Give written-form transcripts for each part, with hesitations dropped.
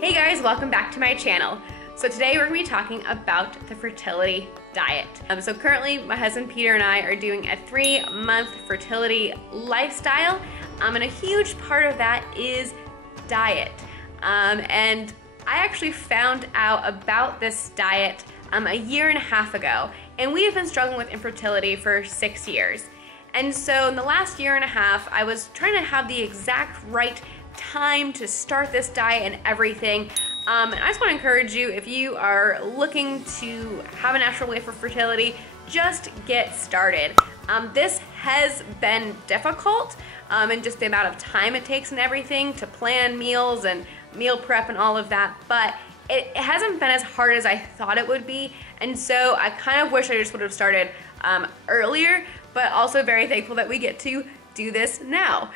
Hey guys, welcome back to my channel. So today we're going to be talking about the fertility diet. So currently my husband Peter and I are doing a 3-month fertility lifestyle, and a huge part of that is diet. And I actually found out about this diet a year and a half ago, and we have been struggling with infertility for 6 years. And so in the last year and a half, I was trying to have the exact right time to start this diet and everything. And I just want to encourage you, if you are looking to have a natural way for fertility, just get started. This has been difficult, and just the amount of time it takes and everything to plan meals and meal prep and all of that, but it hasn't been as hard as I thought it would be. And so I kind of wish I just would have started earlier, but also very thankful that we get to do this now.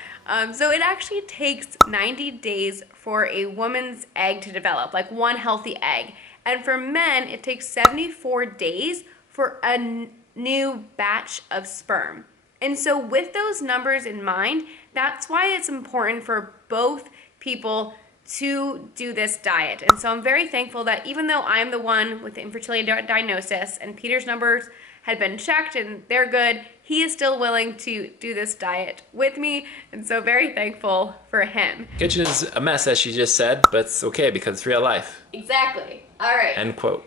So it actually takes 90 days for a woman's egg to develop, like one healthy egg. And for men, it takes 74 days for a new batch of sperm. And so with those numbers in mind, that's why it's important for both people to do this diet. And so I'm very thankful that even though I'm the one with the infertility diagnosis and Peter's numbers had been checked and they're good, he is still willing to do this diet with me, and so very thankful for him. Kitchen is a mess, as she just said, but it's okay because it's real life. Exactly. All right. End quote.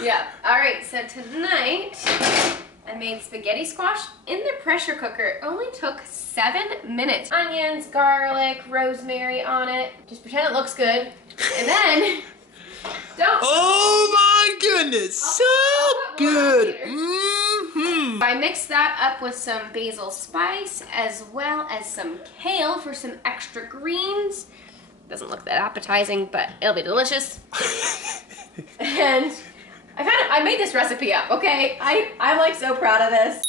Yeah. All right, so tonight I made spaghetti squash in the pressure cooker. It only took 7 minutes. Onions, garlic, rosemary on it. Just pretend it looks good. And then, don't. Oh my goodness, so good. I mixed that up with some basil spice as well as some kale for some extra greens. Doesn't look that appetizing, but it'll be delicious. And I made this recipe up, okay? I'm like so proud of this.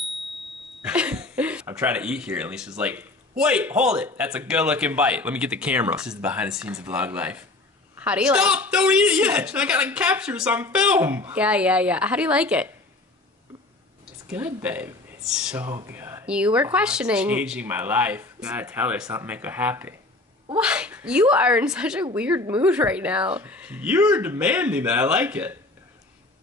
I'm trying to eat here, and Lisa's like, wait, hold it. That's a good looking bite. Let me get the camera. This is the behind the scenes of vlog life. How do you like it? Stop, don't eat it yet. I gotta capture this on film. Yeah. How do you like it? It's good, babe. It's so good. You were questioning. It's changing my life. I gotta tell her something to make her happy. Why? You are in such a weird mood right now. You're demanding that I like it.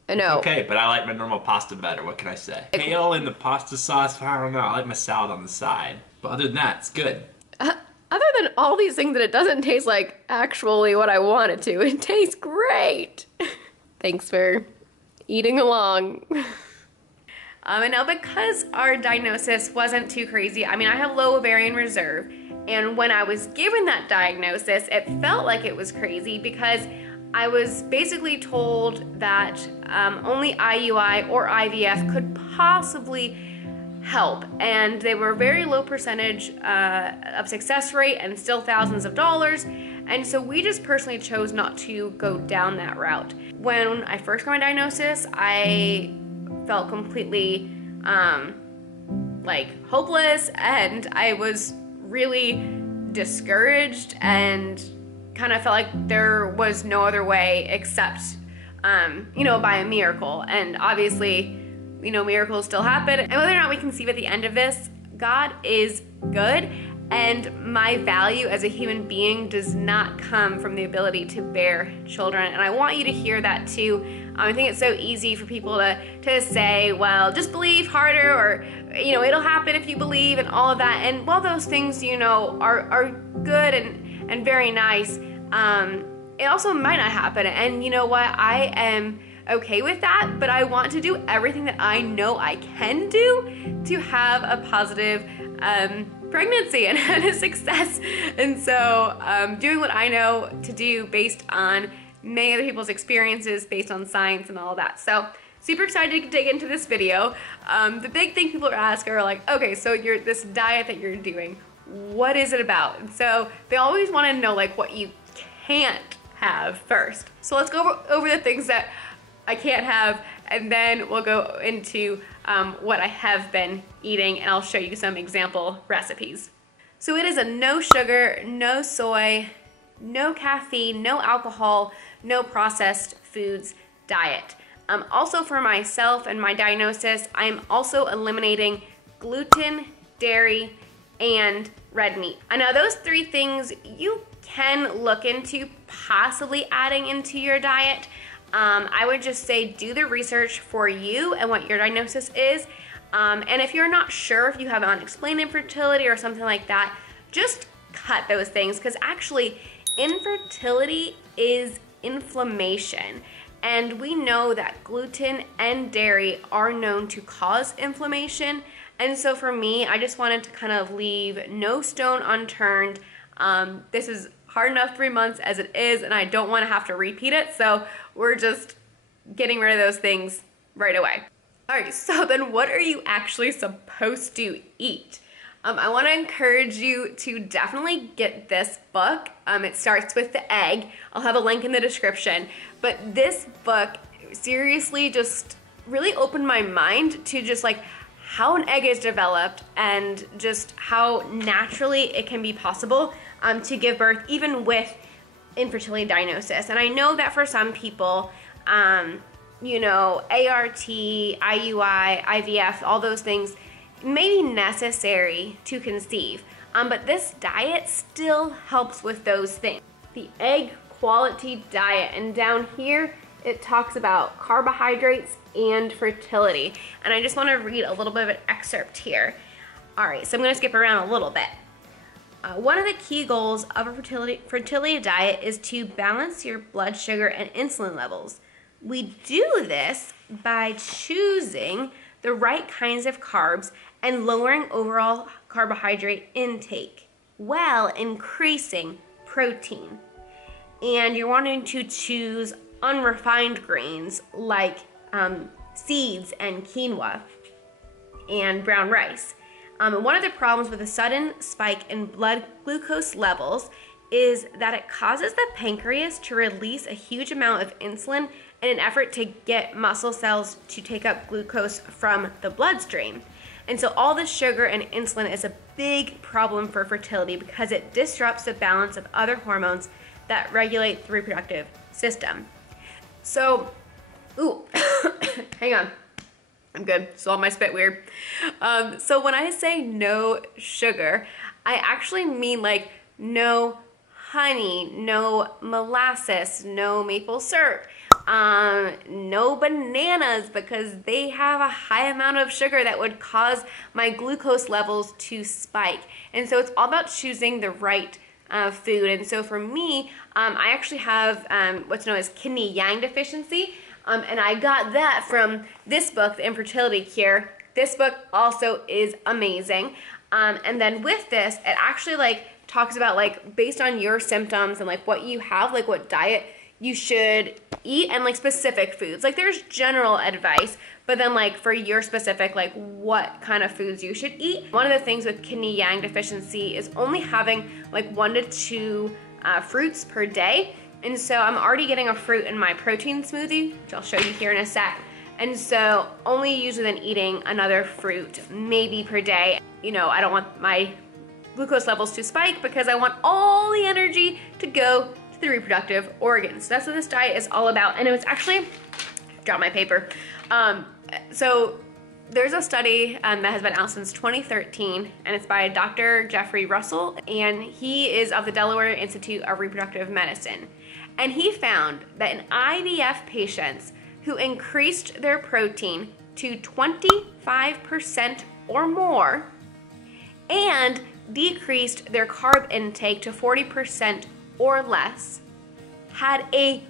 I know. Okay, but I like my normal pasta better. What can I say? Kale in the pasta sauce, I don't know. I like my salad on the side. But other than that, it's good. Other than all these things that it doesn't taste like actually what I want it to, it tastes great. Thanks for eating along. And now because our diagnosis wasn't too crazy, I mean, I have low ovarian reserve, and when I was given that diagnosis, it felt like it was crazy because I was basically told that only IUI or IVF could possibly help, and they were very low percentage of success rate and still thousands of dollars, and so we just personally chose not to go down that route. When I first got my diagnosis, I felt completely like hopeless, and I was really discouraged and kind of felt like there was no other way except you know, by a miracle. And obviously, you know, miracles still happen, and whether or not we conceive at the end of this, God is good, and my value as a human being does not come from the ability to bear children. And I want you to hear that too. I think it's so easy for people to say, well, just believe harder, or, you know, it'll happen if you believe, and all of that. And while those things, you know, are good and very nice, it also might not happen. And you know what? I am okay with that, but I want to do everything that I know I can do to have a positive pregnancy and a success. And so doing what I know to do based on many other people's experiences, based on science and all that. So super excited to dig into this video. The big thing people ask are like, okay, so this diet that you're doing, what is it about? And so they always want to know like what you can't have first. So let's go over the things that I can't have, and then we'll go into what I have been eating, and I'll show you some example recipes. So it is a no sugar, no soy, no caffeine, no alcohol, no processed foods diet. Also for myself and my diagnosis, I am also eliminating gluten, dairy, and red meat. I know those 3 things you can look into possibly adding into your diet. I would just say do the research for you and what your diagnosis is. And if you're not sure if you have unexplained infertility or something like that, just cut those things, because actually infertility is inflammation. And we know that gluten and dairy are known to cause inflammation. And so for me, I just wanted to kind of leave no stone unturned. This is hard enough 3 months as it is, and I don't want to have to repeat it. So we're just getting rid of those things right away. All right, so then what are you actually supposed to eat? I want to encourage you to definitely get this book. It starts with the egg. I'll have a link in the description. But this book seriously just really opened my mind to just like how an egg is developed and just how naturally it can be possible to give birth even with infertility diagnosis. And I know that for some people, you know, ART, IUI, IVF, all those things may be necessary to conceive, but this diet still helps with those things. The egg quality diet, and down here it talks about carbohydrates and fertility. And I just want to read a little bit of an excerpt here. All right, so I'm going to skip around a little bit. One of the key goals of a fertility diet is to balance your blood sugar and insulin levels. We do this by choosing the right kinds of carbs and lowering overall carbohydrate intake while increasing protein. And you're wanting to choose unrefined grains like seeds and quinoa and brown rice. One of the problems with a sudden spike in blood glucose levels is that it causes the pancreas to release a huge amount of insulin in an effort to get muscle cells to take up glucose from the bloodstream. And so all this sugar and insulin is a big problem for fertility because it disrupts the balance of other hormones that regulate the reproductive system. So, hang on. I'm good. Swallowed my spit weird. So when I say no sugar, I actually mean like no honey, no molasses, no maple syrup, no bananas, because they have a high amount of sugar that would cause my glucose levels to spike. And so it's all about choosing the right food. And so for me, I actually have what's known as kidney yang deficiency. And I got that from this book, The Infertility Cure. This book also is amazing. And then with this, it actually like talks about like based on your symptoms and like what you have, like what diet you should eat and like specific foods. Like there's general advice, but then like for your specific, like what kind of foods you should eat. One of the things with kidney yang deficiency is only having like 1 to 2 fruits per day. And so I'm already getting a fruit in my protein smoothie, which I'll show you here in a sec. And so only usually then eating another fruit maybe per day. You know, I don't want my glucose levels to spike because I want all the energy to go to the reproductive organs. So that's what this diet is all about. And it was actually, dropped my paper. So there's a study that has been out since 2013, and it's by Dr. Jeffrey Russell, and he is of the Delaware Institute of Reproductive Medicine. And he found that in IVF patients who increased their protein to 25% or more and decreased their carb intake to 40% or less had a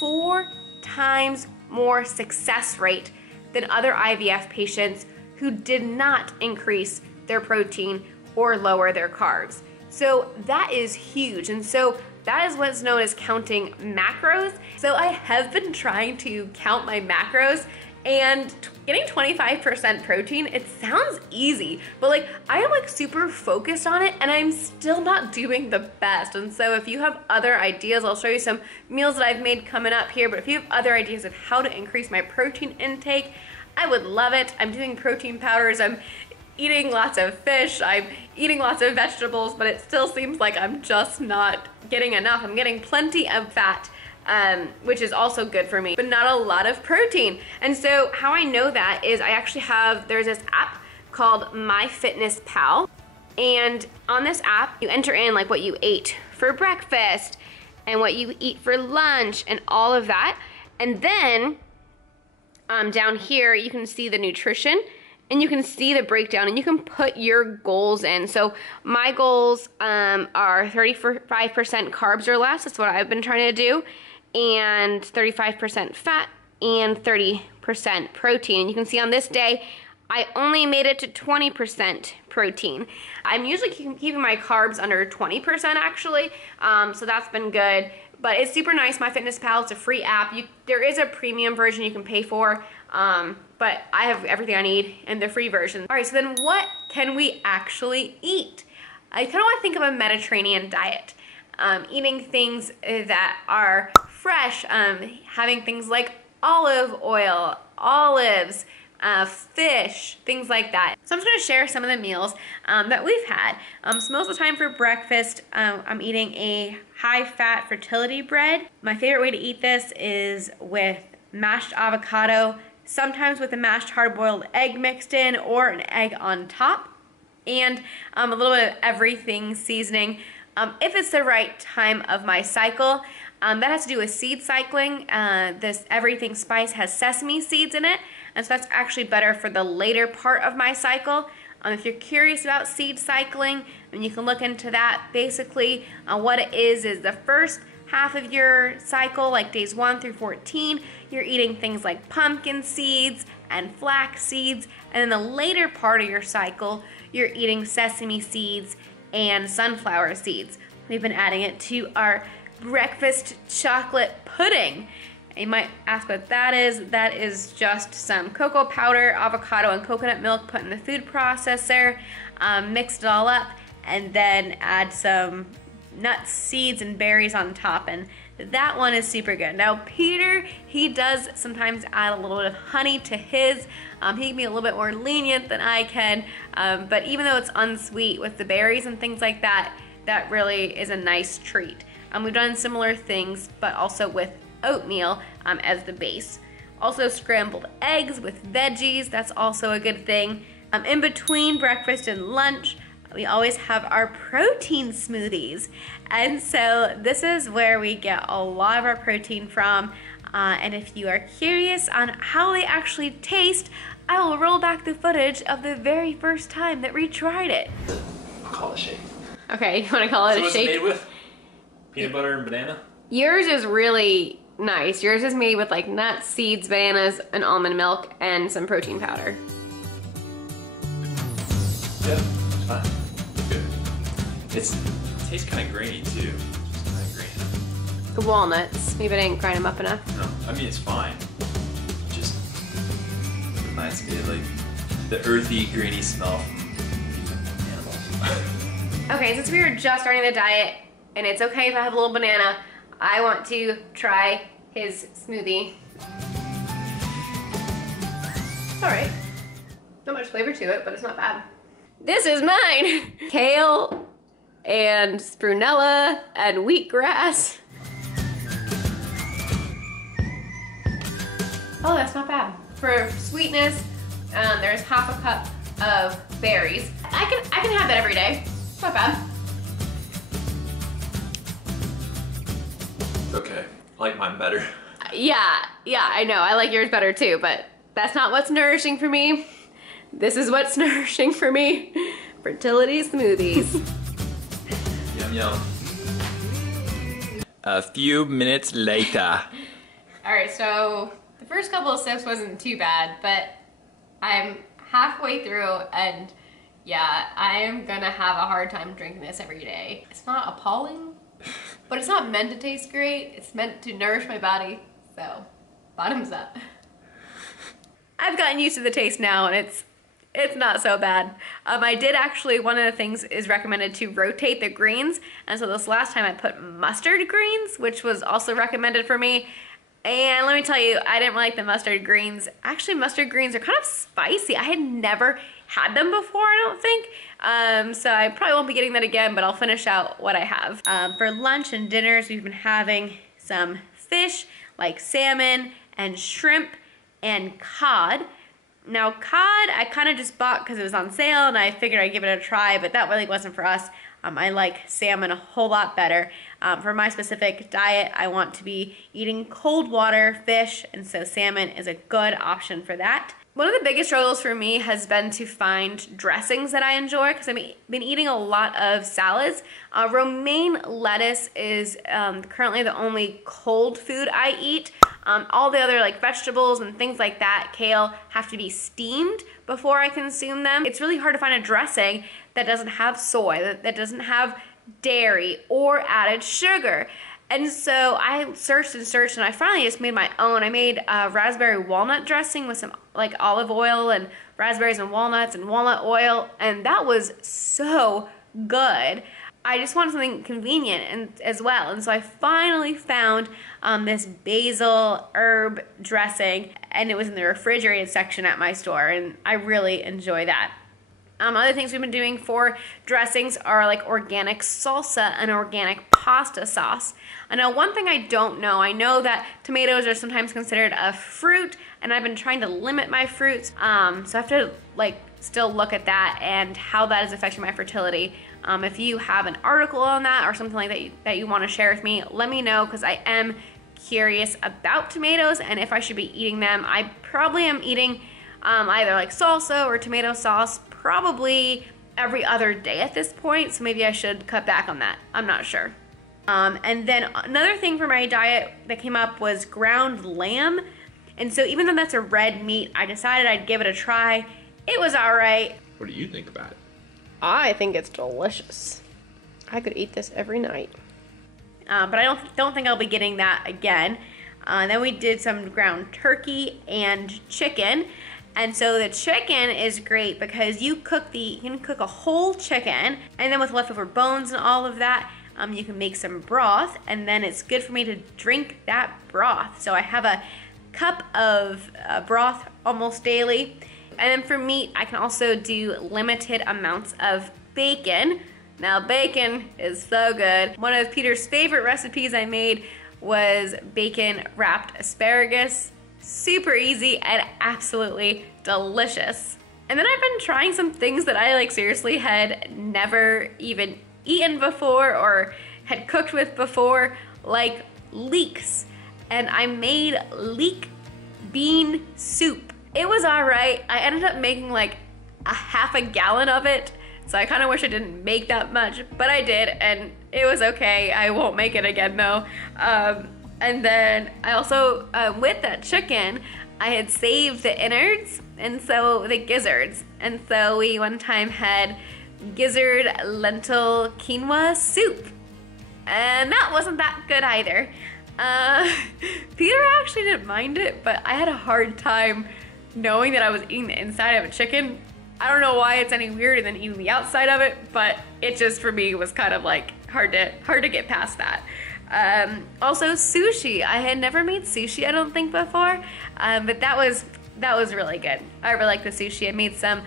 4 times more success rate than other IVF patients who did not increase their protein or lower their carbs. So that is huge. And so that is what's known as counting macros. So I have been trying to count my macros, and getting 25% protein, it sounds easy, but like I am like super focused on it and I'm still not doing the best. And so if you have other ideas, I'll show you some meals that I've made coming up here, but if you have other ideas of how to increase my protein intake, I would love it. I'm doing protein powders, I'm eating lots of fish, I'm eating lots of vegetables, but it still seems like I'm just not getting enough. I'm getting plenty of fat, which is also good for me, but not a lot of protein. And so how I know that is I actually have, there's this app called MyFitnessPal. And on this app, you enter in like what you ate for breakfast and what you eat for lunch and all of that. And then down here, you can see the nutrition and you can see the breakdown and you can put your goals in. So my goals are 35% carbs or less. That's what I've been trying to do. And 35% fat and 30% protein. You can see on this day, I only made it to 20% protein. I'm usually keeping my carbs under 20% actually, so that's been good. But it's super nice. MyFitnessPal, it's a free app. There is a premium version you can pay for, but I have everything I need in the free version. All right, so then what can we actually eat? I kind of want to think of a Mediterranean diet. Eating things that are fresh, having things like olive oil, olives, fish, things like that. So I'm just gonna share some of the meals that we've had. So most of the time for breakfast, I'm eating a high-fat fertility bread. My favorite way to eat this is with mashed avocado, sometimes with a mashed hard-boiled egg mixed in or an egg on top, and a little bit of everything seasoning. If it's the right time of my cycle, that has to do with seed cycling. This everything spice has sesame seeds in it, and so that's actually better for the later part of my cycle. If you're curious about seed cycling, then you can look into that. Basically, what it is the first half of your cycle, like days 1 through 14, you're eating things like pumpkin seeds and flax seeds, and then the later part of your cycle, you're eating sesame seeds and sunflower seeds. We've been adding it to our breakfast chocolate pudding. You might ask what that is. That is just some cocoa powder, avocado, and coconut milk put in the food processor, mixed it all up, and then add some nuts, seeds, and berries on top, and that one is super good. Now Peter, he does sometimes add a little bit of honey to his. He can be a little bit more lenient than I can, but even though it's unsweet with the berries and things like that, that really is a nice treat. We've done similar things, but also with oatmeal as the base. Also scrambled eggs with veggies, that's also a good thing. In between breakfast and lunch, we always have our protein smoothies. And so this is where we get a lot of our protein from. And if you are curious on how they actually taste, I will roll back the footage of the very first time that we tried it. I'll call it a shake. Okay, you wanna call it a shake? What's it made with? Peanut butter and banana? Yours is really nice. Yours is made with like nuts, seeds, bananas, and almond milk, and some protein powder. Yeah, it's fine. Good. It tastes kind of grainy too. Just kind of grainy. The walnuts. Maybe I didn't grind them up enough. No, I mean it's fine. Just reminds me of like the earthy, grainy smell from animals. Okay, since we were just starting the diet, and it's okay if I have a little banana, I want to try his smoothie. All right. Not much flavor to it, but it's not bad. This is mine! Kale and spirulina and wheatgrass. Oh, that's not bad. For sweetness, there's half a cup of berries. I can have that every day. It's not bad. Okay, I like mine better. Yeah, I know. I like yours better too, but that's not what's nourishing for me. This is what's nourishing for me. Fertility smoothies. Yum yum. A few minutes later. All right, so the first couple of sips wasn't too bad, but I'm halfway through and yeah, I am gonna have a hard time drinking this every day. It's not appalling, but it's not meant to taste great. It's meant to nourish my body, so bottoms up. I've gotten used to the taste now and it's not so bad. I did actually, one of the things is recommended to rotate the greens, and so this last time I put mustard greens, which was also recommended for me. And let me tell you, I didn't like the mustard greens. Actually, mustard greens are kind of spicy. I had never had them before, I don't think. So I probably won't be getting that again, but I'll finish out what I have. For lunch and dinners, we've been having some fish, like salmon and shrimp and cod. Now cod, I kind of just bought because it was on sale and I figured I'd give it a try, but that really wasn't for us. I like salmon a whole lot better. For my specific diet, I want to be eating cold water fish, and so salmon is a good option for that. One of the biggest struggles for me has been to find dressings that I enjoy because I've been eating a lot of salads. Romaine lettuce is currently the only cold food I eat. All the other like vegetables and things like that, kale, have to be steamed before I consume them. It's really hard to find a dressing that doesn't have soy, that doesn't have dairy or added sugar. And so I searched and searched, and I finally just made my own. I made raspberry walnut dressing with some like olive oil and raspberries and walnuts and walnut oil, and that was so good. I just wanted something convenient and as well, and so I finally found this basil herb dressing, and it was in the refrigerated section at my store, and I really enjoy that. Other things we've been doing for dressings are like organic salsa and organic pasta sauce. I know one thing I don't know, I know that tomatoes are sometimes considered a fruit, and I've been trying to limit my fruits, so I have to like still look at that and how that is affecting my fertility. If you have an article on that or something like that you want to share with me, let me know, because I am curious about tomatoes and if I should be eating them. I probably am eating either like salsa or tomato sauce probably every other day at this point, so maybe I should cut back on that. I'm not sure. And then another thing for my diet that came up was ground lamb. And so even though that's a red meat, I decided I'd give it a try. It was all right. What do you think about it? I think it's delicious. I could eat this every night. But I don't think I'll be getting that again. Then we did some ground turkey and chicken. And so the chicken is great because you can cook a whole chicken, and then with leftover bones and all of that, you can make some broth, and then it's good for me to drink that broth. So I have a cup of broth almost daily. And then for meat, I can also do limited amounts of bacon. Now bacon is so good. One of Peter's favorite recipes I made was bacon wrapped asparagus. Super easy and absolutely delicious. And then I've been trying some things that I like seriously had never even eaten before or had cooked with before, like leeks. And I made leek bean soup. It was all right. I ended up making like a half a gallon of it, so I kind of wish I didn't make that much, but I did, and it was okay. I won't make it again though. And then I also, with that chicken, I had saved the innards, and so the gizzards. And so we one time had gizzard lentil quinoa soup. And that wasn't that good either. Peter actually didn't mind it, but I had a hard time knowing that I was eating the inside of a chicken. I don't know why it's any weirder than eating the outside of it, but it just for me was kind of like hard to get past that. Also sushi. I had never made sushi, I don't think, before, but that was really good. I really like the sushi. I made some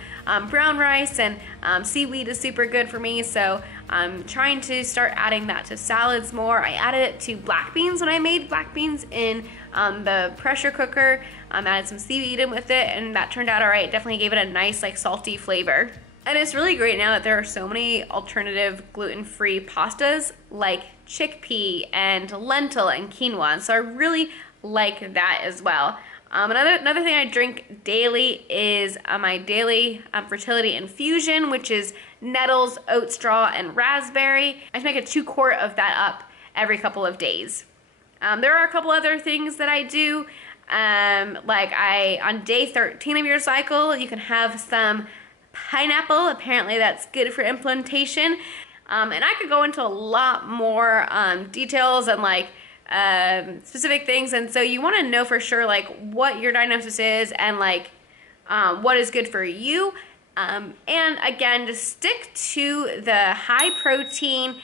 brown rice, and seaweed is super good for me, so I'm trying to start adding that to salads more. I added it to black beans when I made black beans in the pressure cooker. Added some seaweed in with it, and that turned out all right. It definitely gave it a nice like salty flavor. And it's really great now that there are so many alternative gluten-free pastas like chickpea and lentil and quinoa, so I really like that as well. Another thing I drink daily is my daily fertility infusion, which is nettles, oat straw, and raspberry. I just make a 2-quart of that up every couple of days. There are a couple other things that I do, like on day 13 of your cycle, you can have some pineapple. Apparently that's good for implantation. And I could go into a lot more details and like specific things, and so you want to know for sure like what your diagnosis is and like what is good for you, and again, just stick to the high protein,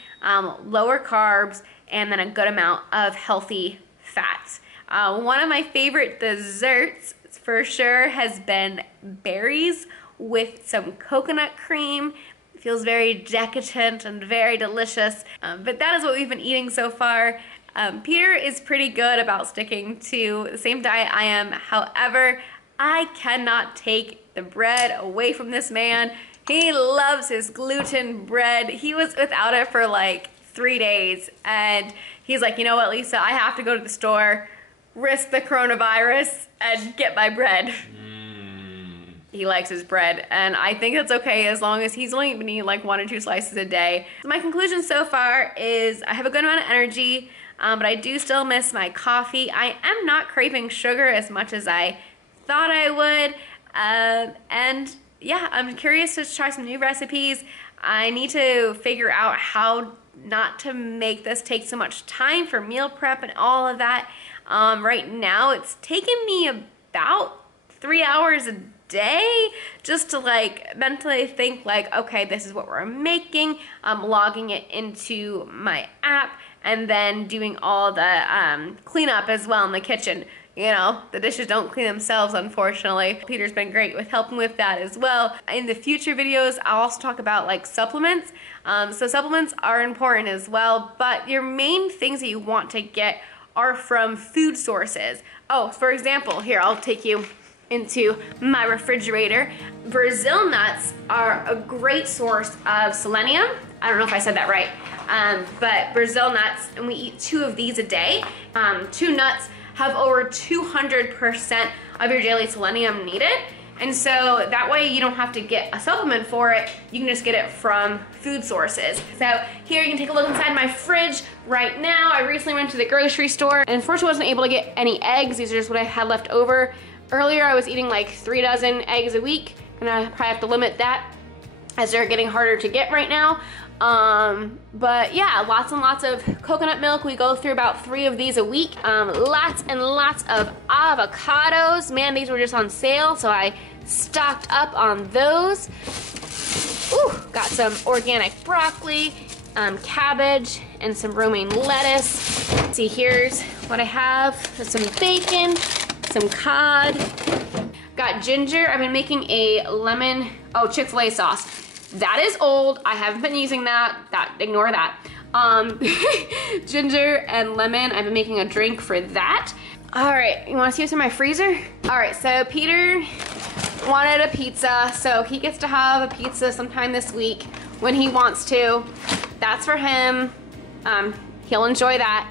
lower carbs, and then a good amount of healthy fats. One of my favorite desserts for sure has been berries with some coconut cream. It feels very decadent and very delicious, but that is what we've been eating so far. Peter is pretty good about sticking to the same diet I am. However, I cannot take the bread away from this man. He loves his gluten bread. He was without it for like 3 days, and he's like, you know what, Lisa, I have to go to the store, risk the coronavirus, and get my bread. He likes his bread, and I think that's okay as long as he's only been eating like 1 or 2 slices a day. So my conclusion so far is I have a good amount of energy, but I do still miss my coffee. I am not craving sugar as much as I thought I would, and yeah, I'm curious to try some new recipes. I need to figure out how not to make this take so much time for meal prep and all of that. Right now, it's taken me about 3 hours a day just to like mentally think like, okay, this is what we're making. I'm logging it into my app and then doing all the cleanup as well in the kitchen. You know, the dishes don't clean themselves, unfortunately. Peter's been great with helping with that as well. In the future videos, I'll also talk about like supplements. So supplements are important as well, but your main things that you want to get are from food sources. Oh, for example, here, I'll take you into my refrigerator. Brazil nuts are a great source of selenium. I don't know if I said that right, but Brazil nuts, and we eat 2 of these a day. 2 nuts have over 200% of your daily selenium needed. And so that way you don't have to get a supplement for it, you can just get it from food sources. So here you can take a look inside my fridge right now. I recently went to the grocery store and unfortunately wasn't able to get any eggs. These are just what I had left over. Earlier I was eating like 3 dozen eggs a week, and I probably have to limit that as they're getting harder to get right now. But yeah, lots and lots of coconut milk. We go through about 3 of these a week. Lots and lots of avocados. Man, these were just on sale, so I stocked up on those. Ooh, got some organic broccoli, cabbage, and some romaine lettuce. See, here's what I have. Some bacon, some cod. Got ginger. I've been making a lemon, Chick-fil-A sauce. That is old. I haven't been using that. Ignore that. Ginger and lemon. I've been making a drink for that. All right, you wanna see what's in my freezer? All right, so Peter wanted a pizza, so he gets to have a pizza sometime this week when he wants to. That's for him. He'll enjoy that.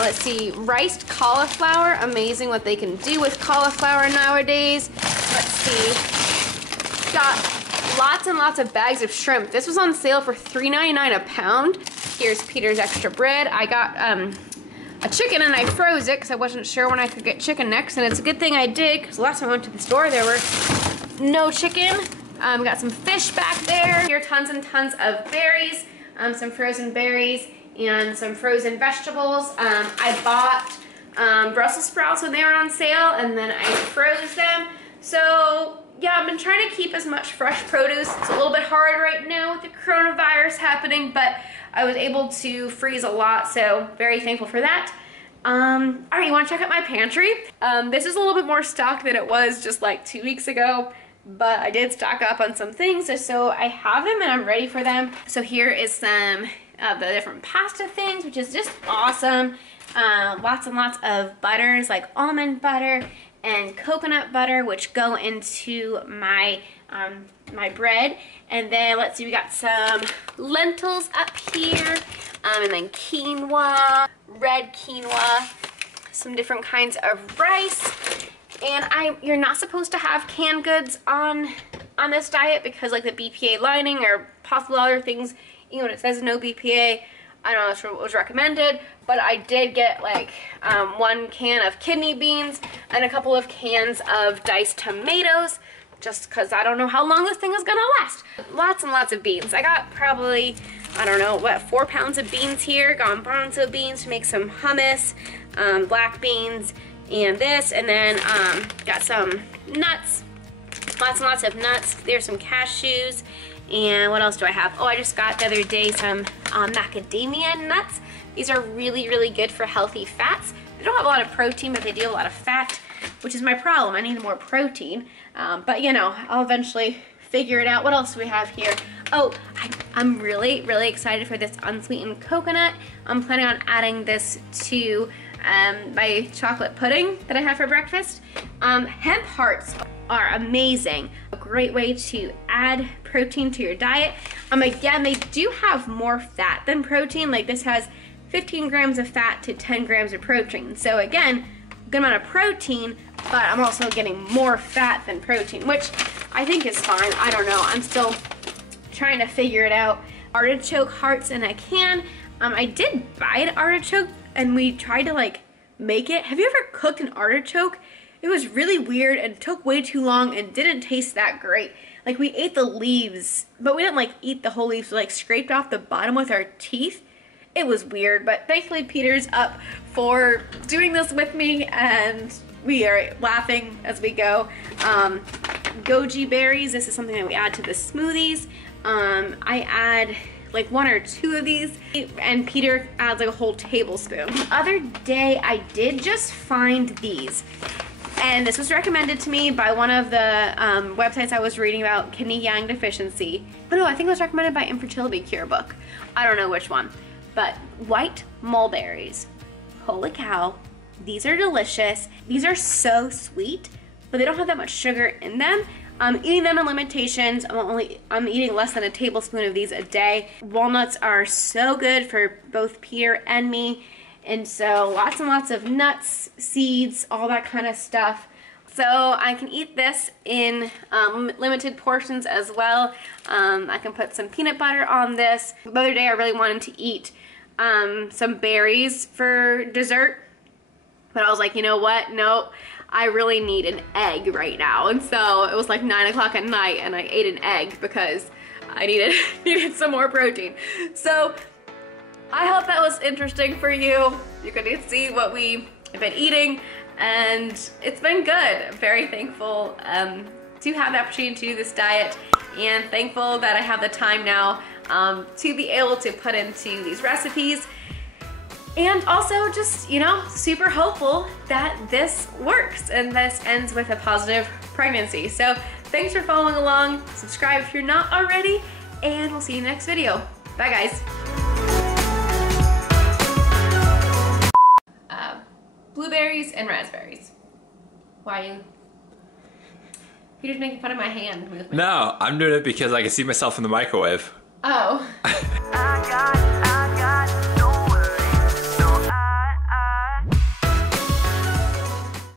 Let's see, riced cauliflower. Amazing what they can do with cauliflower nowadays. Let's see, got lots and lots of bags of shrimp. This was on sale for $3.99 a pound. Here's Peter's extra bread. I got a chicken and I froze it because I wasn't sure when I could get chicken next, and it's a good thing I did because last time I went to the store there were no chicken. Got some fish back there. Here, tons and tons of berries, some frozen berries and some frozen vegetables. I bought Brussels sprouts when they were on sale, and then I froze them. So yeah, I've been trying to keep as much fresh produce. It's a little bit hard right now with the coronavirus happening, but I was able to freeze a lot, so very thankful for that. All right, you wanna check out my pantry? This is a little bit more stock than it was just like 2 weeks ago, but I did stock up on some things, so I have them and I'm ready for them. So here is some of the different pasta things, which is just awesome. Lots and lots of butters, like almond butter and coconut butter, which go into my my bread. And then let's see, we got some lentils up here, and then quinoa, red quinoa, some different kinds of rice. And you're not supposed to have canned goods on this diet because like the BPA lining or possible other things, even when it says no BPA, I don't know if it was recommended, but I did get like 1 can of kidney beans and a couple of cans of diced tomatoes, just because I don't know how long this thing is gonna last. Lots and lots of beans. I got probably, I don't know, what, 4 pounds of beans here. Got bonzo beans to make some hummus, black beans, and this, and then got some nuts, lots and lots of nuts. There's some cashews, and what else do I have? Oh, I just got the other day some macadamia nuts. These are really, really good for healthy fats. They don't have a lot of protein, but they do have a lot of fat, which is my problem. I need more protein, but you know, I'll eventually figure it out. What else do we have here? Oh, I'm really, really excited for this unsweetened coconut. I'm planning on adding this to my chocolate pudding that I have for breakfast. Hemp hearts are amazing. A great way to add protein to your diet. Again, they do have more fat than protein. Like this has 15 grams of fat to 10 grams of protein. So again, good amount of protein, but I'm also getting more fat than protein, which I think is fine. I don't know, I'm still trying to figure it out. Artichoke hearts in a can. I did buy an artichoke and we tried to like make it. Have you ever cooked an artichoke? It was really weird and took way too long and didn't taste that great. Like we ate the leaves, but we didn't like eat the whole leaves. We like scraped off the bottom with our teeth. It was weird, but thankfully Peter's up for doing this with me and we are laughing as we go. Goji berries, this is something that we add to the smoothies. I add like 1 or 2 of these and Peter adds like a whole tablespoon. The other day I did just find these and this was recommended to me by one of the websites I was reading about kidney yang deficiency. Oh no, I think it was recommended by Infertility Cure book. I don't know which one, but white mulberries. Holy cow, these are delicious. These are so sweet, but they don't have that much sugar in them. I'm eating them in limitations. I'm eating less than a tablespoon of these a day. Walnuts are so good for both Peter and me. And so lots and lots of nuts, seeds, all that kind of stuff. So I can eat this in limited portions as well. I can put some peanut butter on this. The other day I really wanted to eat some berries for dessert. But I was like, you know what? Nope. I really need an egg right now. And so it was like 9 o'clock at night and I ate an egg because I needed some more protein. So I hope that was interesting for you. You could see what we have been eating and it's been good. I'm very thankful to have the opportunity to do this diet and thankful that I have the time now to be able to put into these recipes. And also just, you know, super hopeful that this works and this ends with a positive pregnancy. So thanks for following along. Subscribe if you're not already, and we'll see you in the next video. Bye, guys. Blueberries and raspberries. Why are you? You're just making fun of my hand movement. No, I'm doing it because I can see myself in the microwave. Oh. I got